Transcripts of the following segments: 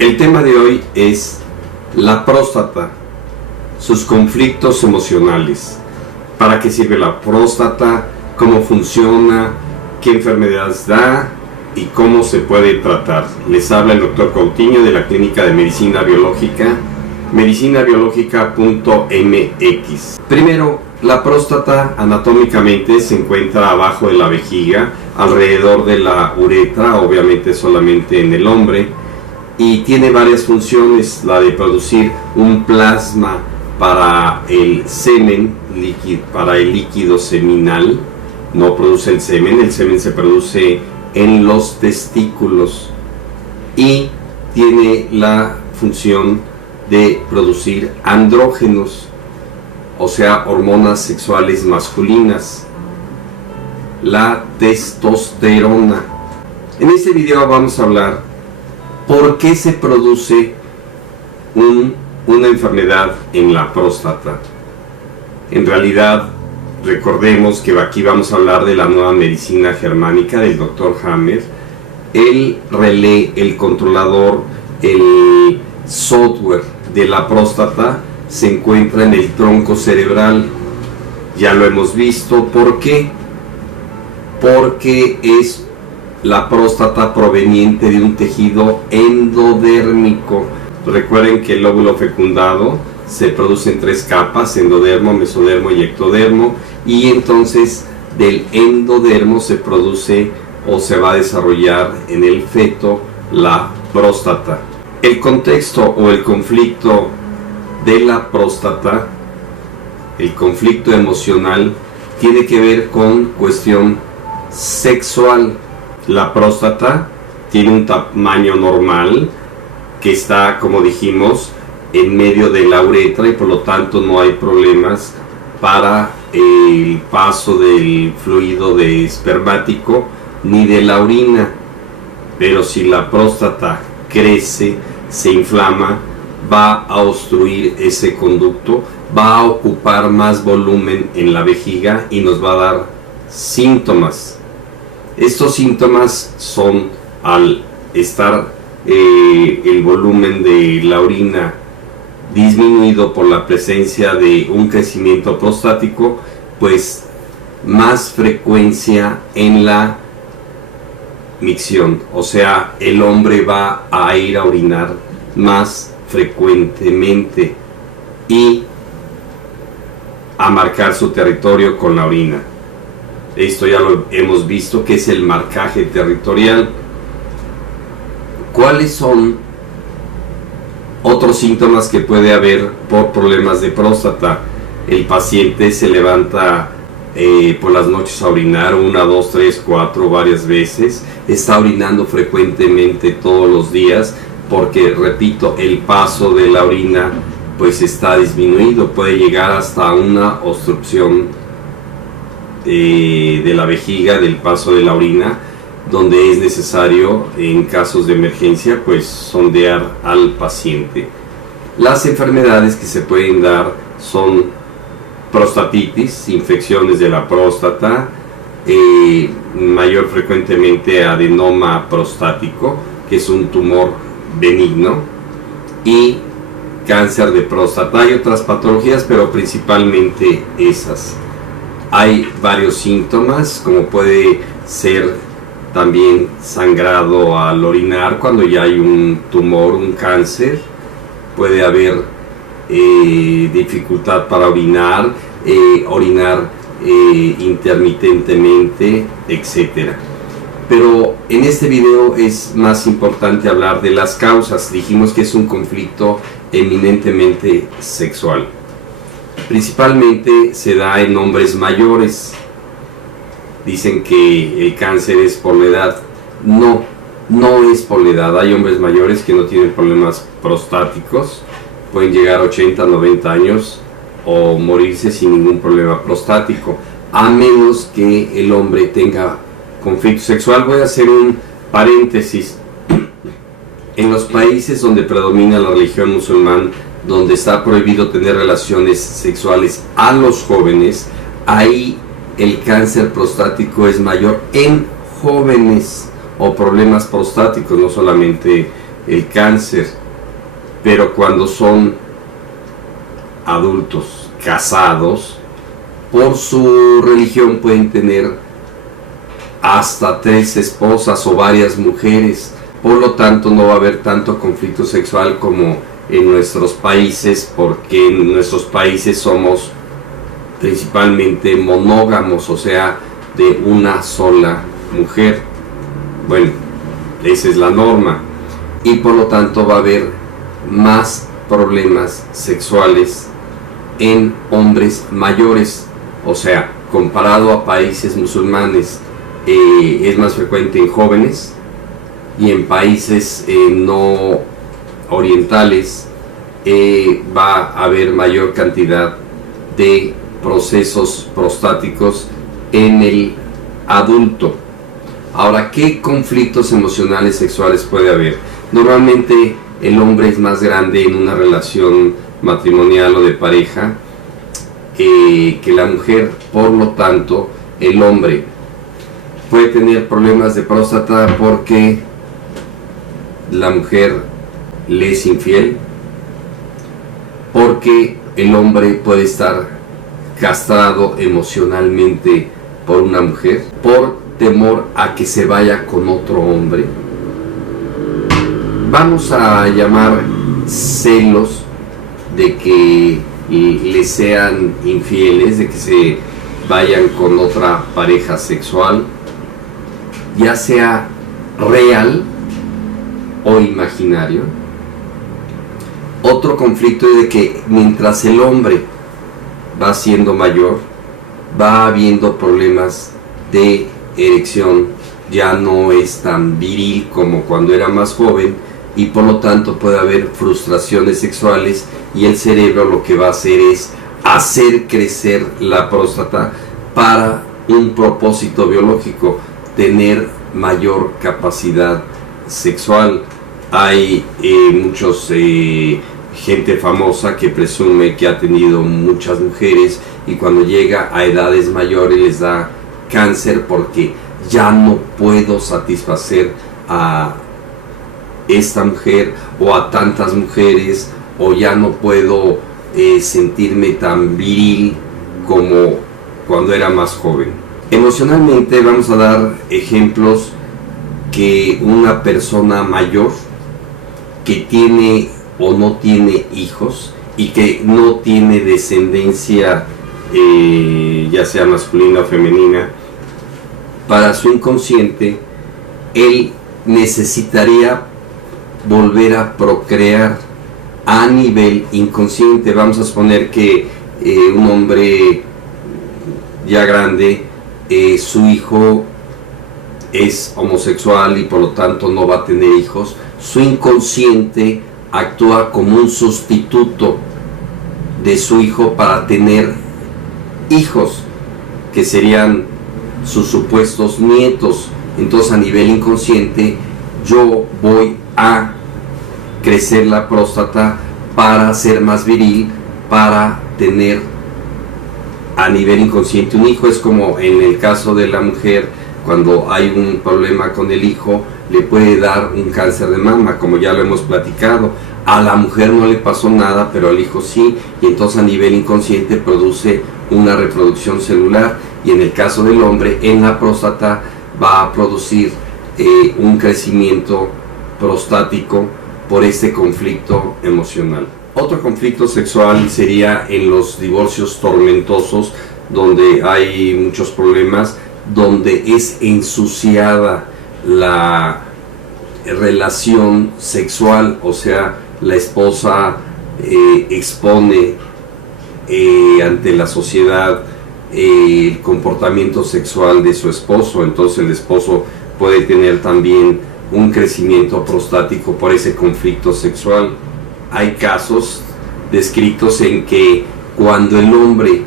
El tema de hoy es la próstata, sus conflictos emocionales. ¿Para qué sirve la próstata? ¿Cómo funciona? ¿Qué enfermedades da? ¿Y cómo se puede tratar? Les habla el Dr. Coutinho de la Clínica de Medicina Biológica, medicinabiológica.mx. Primero, la próstata anatómicamente se encuentra abajo de la vejiga, alrededor de la uretra, obviamente solamente en el hombre, y tiene varias funciones, la de producir un plasma para el semen, para el líquido seminal. No produce el semen se produce en los testículos, y tiene la función de producir andrógenos, o sea, hormonas sexuales masculinas, la testosterona. En este video vamos a hablar por qué se produce una enfermedad en la próstata. En realidad, recordemos que aquí vamos a hablar de la nueva medicina germánica del Dr. Hammer. El relé, el controlador, el software de la próstata se encuentra en el tronco cerebral. Ya lo hemos visto. ¿Por qué? Porque es la próstata proveniente de un tejido endodérmico. Recuerden que el lóbulo fecundado se produce en 3 capas: endodermo, mesodermo y ectodermo, y entonces del endodermo se produce o se va a desarrollar en el feto la próstata. El contexto o el conflicto de la próstata, el conflicto emocional, tiene que ver con cuestión sexual. La próstata tiene un tamaño normal que está, como dijimos, en medio de la uretra, y por lo tanto no hay problemas para el paso del fluido espermático ni de la orina. Pero si la próstata crece, se inflama, va a obstruir ese conducto, va a ocupar más volumen en la vejiga y nos va a dar síntomas. Estos síntomas son, al estar el volumen de la orina disminuido por la presencia de un crecimiento prostático, pues más frecuencia en la micción, o sea, el hombre va a ir a orinar más frecuentemente y a marcar su territorio con la orina. Esto ya lo hemos visto, que es el marcaje territorial. ¿Cuáles son otros síntomas que puede haber por problemas de próstata? El paciente se levanta por las noches a orinar 1, 2, 3, 4, varias veces. Está orinando frecuentemente todos los días porque, repito, el paso de la orina pues está disminuido. Puede llegar hasta una obstrucción de la vejiga, del paso de la orina, donde es necesario, en casos de emergencia, pues sondear al paciente. Las enfermedades que se pueden dar son prostatitis, infecciones de la próstata, mayor frecuentemente adenoma prostático, que es un tumor benigno, y cáncer de próstata. Hay otras patologías, pero principalmente esas. Hay varios síntomas, como puede ser también sangrado al orinar cuando ya hay un tumor, un cáncer. Puede haber dificultad para orinar intermitentemente, etc. Pero en este video es más importante hablar de las causas. Dijimos que es un conflicto eminentemente sexual. Principalmente se da en hombres mayores. Dicen que el cáncer es por la edad. No es por la edad. Hay hombres mayores que no tienen problemas prostáticos, pueden llegar a 80, 90 años o morirse sin ningún problema prostático, a menos que el hombre tenga conflicto sexual. Voy a hacer un paréntesis. En los países donde predomina la religión musulmana, donde está prohibido tener relaciones sexuales a los jóvenes, ahí el cáncer prostático es mayor en jóvenes, o problemas prostáticos, no solamente el cáncer, pero cuando son adultos casados, por su religión pueden tener hasta 3 esposas o varias mujeres. Por lo tanto, no va a haber tanto conflicto sexual como en nuestros países, porque en nuestros países somos principalmente monógamos, o sea, de una sola mujer. Bueno, esa es la norma, y por lo tanto va a haber más problemas sexuales en hombres mayores. O sea, comparado a países musulmanes, es más frecuente en jóvenes, y en países no orientales va a haber mayor cantidad de procesos prostáticos en el adulto. Ahora, ¿qué conflictos emocionales sexuales puede haber? Normalmente el hombre es más grande en una relación matrimonial o de pareja que la mujer. Por lo tanto, el hombre puede tener problemas de próstata porque la mujer le es infiel, porque el hombre puede estar castrado emocionalmente por una mujer, por temor a que se vaya con otro hombre. Vamos a llamar celos de que le sean infieles, de que se vayan con otra pareja sexual, ya sea real o imaginario. Otro conflicto es de que mientras el hombre va siendo mayor, va habiendo problemas de erección, ya no es tan viril como cuando era más joven, y por lo tanto puede haber frustraciones sexuales, y el cerebro lo que va a hacer es hacer crecer la próstata para un propósito biológico, tener mayor capacidad sexual. Hay muchos gente famosa que presume que ha tenido muchas mujeres, y cuando llega a edades mayores les da cáncer porque ya no puedo satisfacer a esta mujer o a tantas mujeres, o ya no puedo sentirme tan viril como cuando era más joven. Emocionalmente vamos a dar ejemplos que una persona mayor que tiene o no tiene hijos y que no tiene descendencia ya sea masculina o femenina, para su inconsciente él necesitaría volver a procrear a nivel inconsciente. Vamos a suponer que un hombre ya grande, su hijo es homosexual y por lo tanto no va a tener hijos. Su inconsciente actúa como un sustituto de su hijo para tener hijos, que serían sus supuestos nietos. Entonces, a nivel inconsciente, yo voy a crecer la próstata para ser más viril, para tener a nivel inconsciente un hijo. Es como en el caso de la mujer, cuando hay un problema con el hijo, le puede dar un cáncer de mama, como ya lo hemos platicado. A la mujer no le pasó nada, pero al hijo sí, y entonces a nivel inconsciente produce una reproducción celular, y en el caso del hombre, en la próstata va a producir un crecimiento prostático por este conflicto emocional. Otro conflicto sexual sería en los divorcios tormentosos, donde hay muchos problemas, donde es ensuciada la relación sexual, o sea, la esposa expone ante la sociedad el comportamiento sexual de su esposo. Entonces el esposo puede tener también un crecimiento prostático por ese conflicto sexual. Hay casos descritos en que cuando el hombre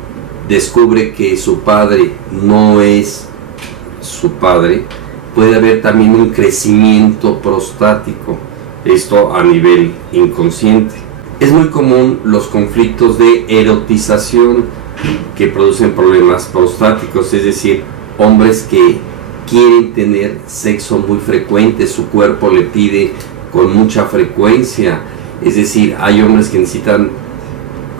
descubre que su padre no es su padre, puede haber también un crecimiento prostático, esto a nivel inconsciente. Es muy común los conflictos de erotización que producen problemas prostáticos, es decir, hombres que quieren tener sexo muy frecuente, su cuerpo le pide con mucha frecuencia. Es decir, hay hombres que necesitan,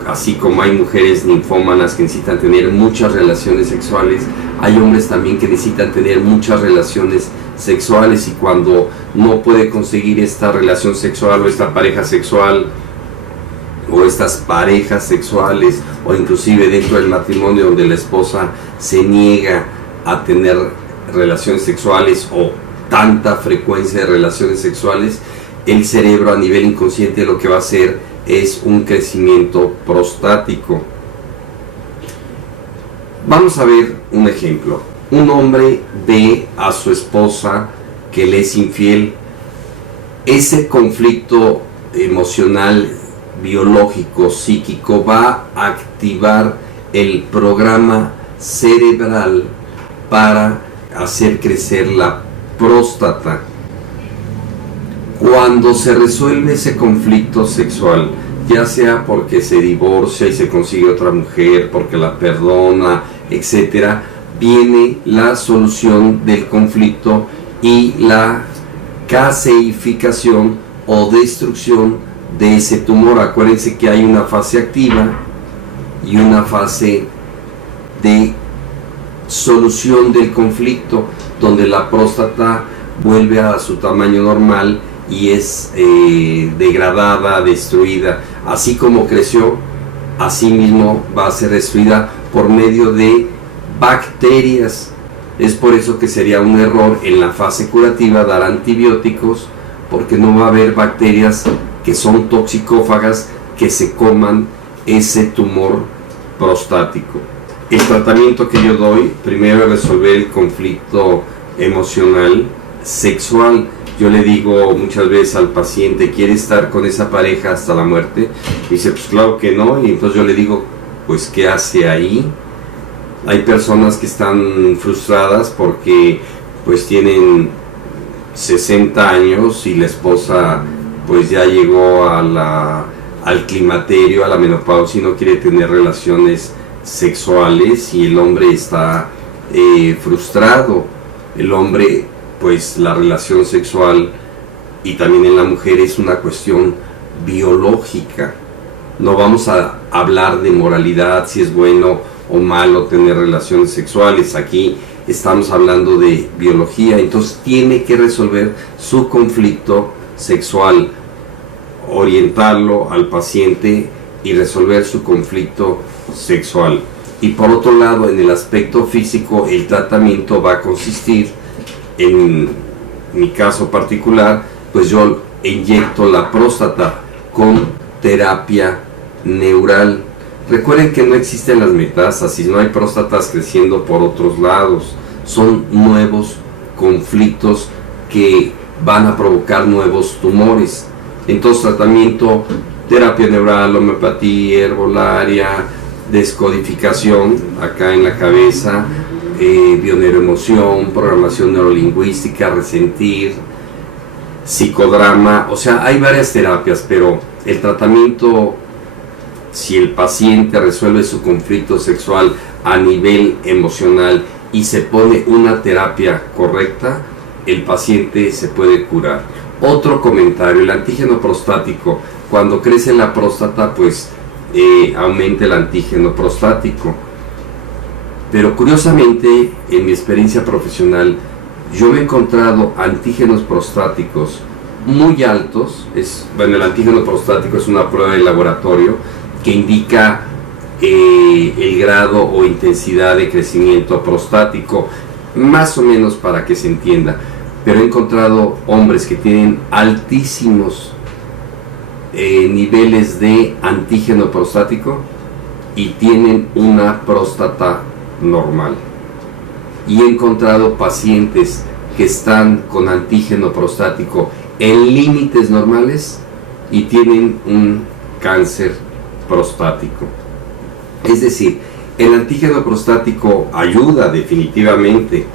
así como hay mujeres ninfómanas que necesitan tener muchas relaciones sexuales, hay hombres también que necesitan tener muchas relaciones sexuales, y cuando no puede conseguir esta relación sexual o esta pareja sexual o estas parejas sexuales, o inclusive dentro del matrimonio donde la esposa se niega a tener relaciones sexuales o tanta frecuencia de relaciones sexuales, el cerebro a nivel inconsciente lo que va a hacer es un crecimiento prostático. Vamos a ver un ejemplo. Un hombre ve a su esposa que le es infiel. Ese conflicto emocional, biológico, psíquico, va a activar el programa cerebral para hacer crecer la próstata. Cuando se resuelve ese conflicto sexual, ya sea porque se divorcia y se consigue otra mujer, porque la perdona, etcétera, viene la solución del conflicto y la caseificación o destrucción de ese tumor. Acuérdense que hay una fase activa y una fase de solución del conflicto, donde la próstata vuelve a su tamaño normal y es degradada, destruida. Así como creció, así mismo va a ser destruida por medio de bacterias. Es por eso que sería un error en la fase curativa dar antibióticos, porque no va a haber bacterias que son toxicófagas que se coman ese tumor prostático. El tratamiento que yo doy, primero es resolver el conflicto emocional, sexual. Yo le digo muchas veces al paciente, ¿quiere estar con esa pareja hasta la muerte? Y dice, pues claro que no. Y entonces yo le digo, pues ¿qué hace ahí? Hay personas que están frustradas porque pues tienen 60 años y la esposa pues ya llegó al climaterio, a la menopausia, y no quiere tener relaciones sexuales, y el hombre está frustrado. El hombre, pues la relación sexual, y también en la mujer, es una cuestión biológica. No vamos a hablar de moralidad, si es bueno o malo tener relaciones sexuales. Aquí estamos hablando de biología. Entonces tiene que resolver su conflicto sexual, orientarlo al paciente y resolver su conflicto sexual. Y por otro lado, en el aspecto físico, el tratamiento va a consistir, en mi caso particular, pues yo inyecto la próstata con terapia neural. Recuerden que no existen las metástasis, no hay próstatas creciendo por otros lados, son nuevos conflictos que van a provocar nuevos tumores. Entonces, tratamiento, terapia neural, homeopatía, herbolaria, descodificación acá en la cabeza, bioneuroemoción, programación neurolingüística, resentir, psicodrama. O sea, hay varias terapias, pero el tratamiento, si el paciente resuelve su conflicto sexual a nivel emocional y se pone una terapia correcta, el paciente se puede curar. Otro comentario, el antígeno prostático. Cuando crece la próstata, pues aumenta el antígeno prostático. Pero curiosamente, en mi experiencia profesional, yo me he encontrado antígenos prostáticos muy altos. El antígeno prostático es una prueba de laboratorio que indica el grado o intensidad de crecimiento prostático, más o menos para que se entienda. Pero he encontrado hombres que tienen altísimos niveles de antígeno prostático y tienen una próstata normal. Y he encontrado pacientes que están con antígeno prostático en límites normales y tienen un cáncer prostático. Es decir, el antígeno prostático ayuda definitivamente,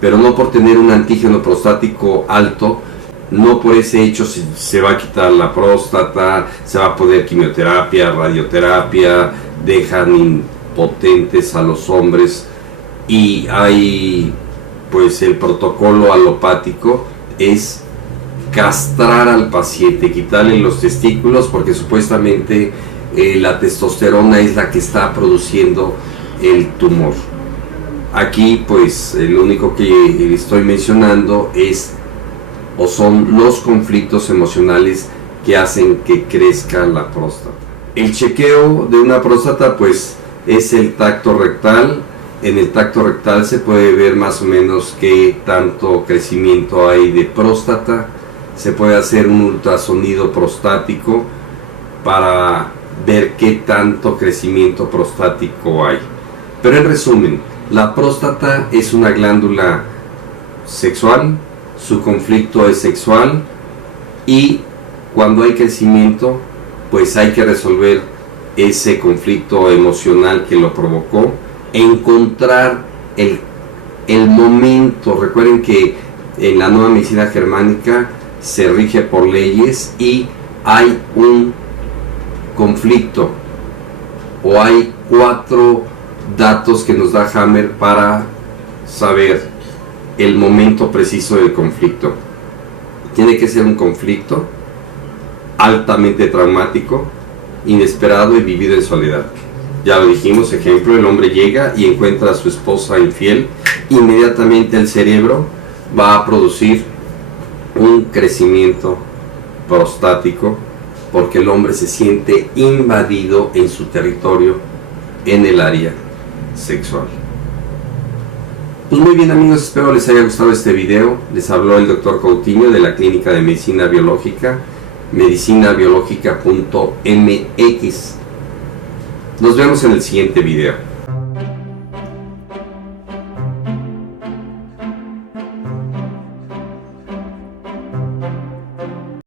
pero no por tener un antígeno prostático alto, no por ese hecho se va a quitar la próstata, se va a poner quimioterapia, radioterapia, dejan impotentes a los hombres. Y hay, pues el protocolo alopático es castrar al paciente, quitarle los testículos, porque supuestamente la testosterona es la que está produciendo el tumor. Aquí pues lo único que estoy mencionando es o son los conflictos emocionales que hacen que crezca la próstata. El chequeo de una próstata pues es el tacto rectal. En el tacto rectal se puede ver más o menos qué tanto crecimiento hay de próstata. Se puede hacer un ultrasonido prostático para ver qué tanto crecimiento prostático hay. Pero en resumen, la próstata es una glándula sexual, su conflicto es sexual, y cuando hay crecimiento pues hay que resolver ese conflicto emocional que lo provocó, encontrar el momento. Recuerden que en la nueva medicina germánica se rige por leyes y hay un conflicto, o hay 4 datos que nos da Hammer para saber el momento preciso del conflicto. Tiene que ser un conflicto altamente traumático, inesperado y vivido en soledad. Ya lo dijimos, ejemplo, el hombre llega y encuentra a su esposa infiel, inmediatamente el cerebro va a producir un crecimiento prostático, porque el hombre se siente invadido en su territorio, en el área sexual. Pues muy bien amigos, espero les haya gustado este video. Les habló el Dr. Coutinho de la Clínica de Medicina Biológica, medicinabiológica.mx. Nos vemos en el siguiente video.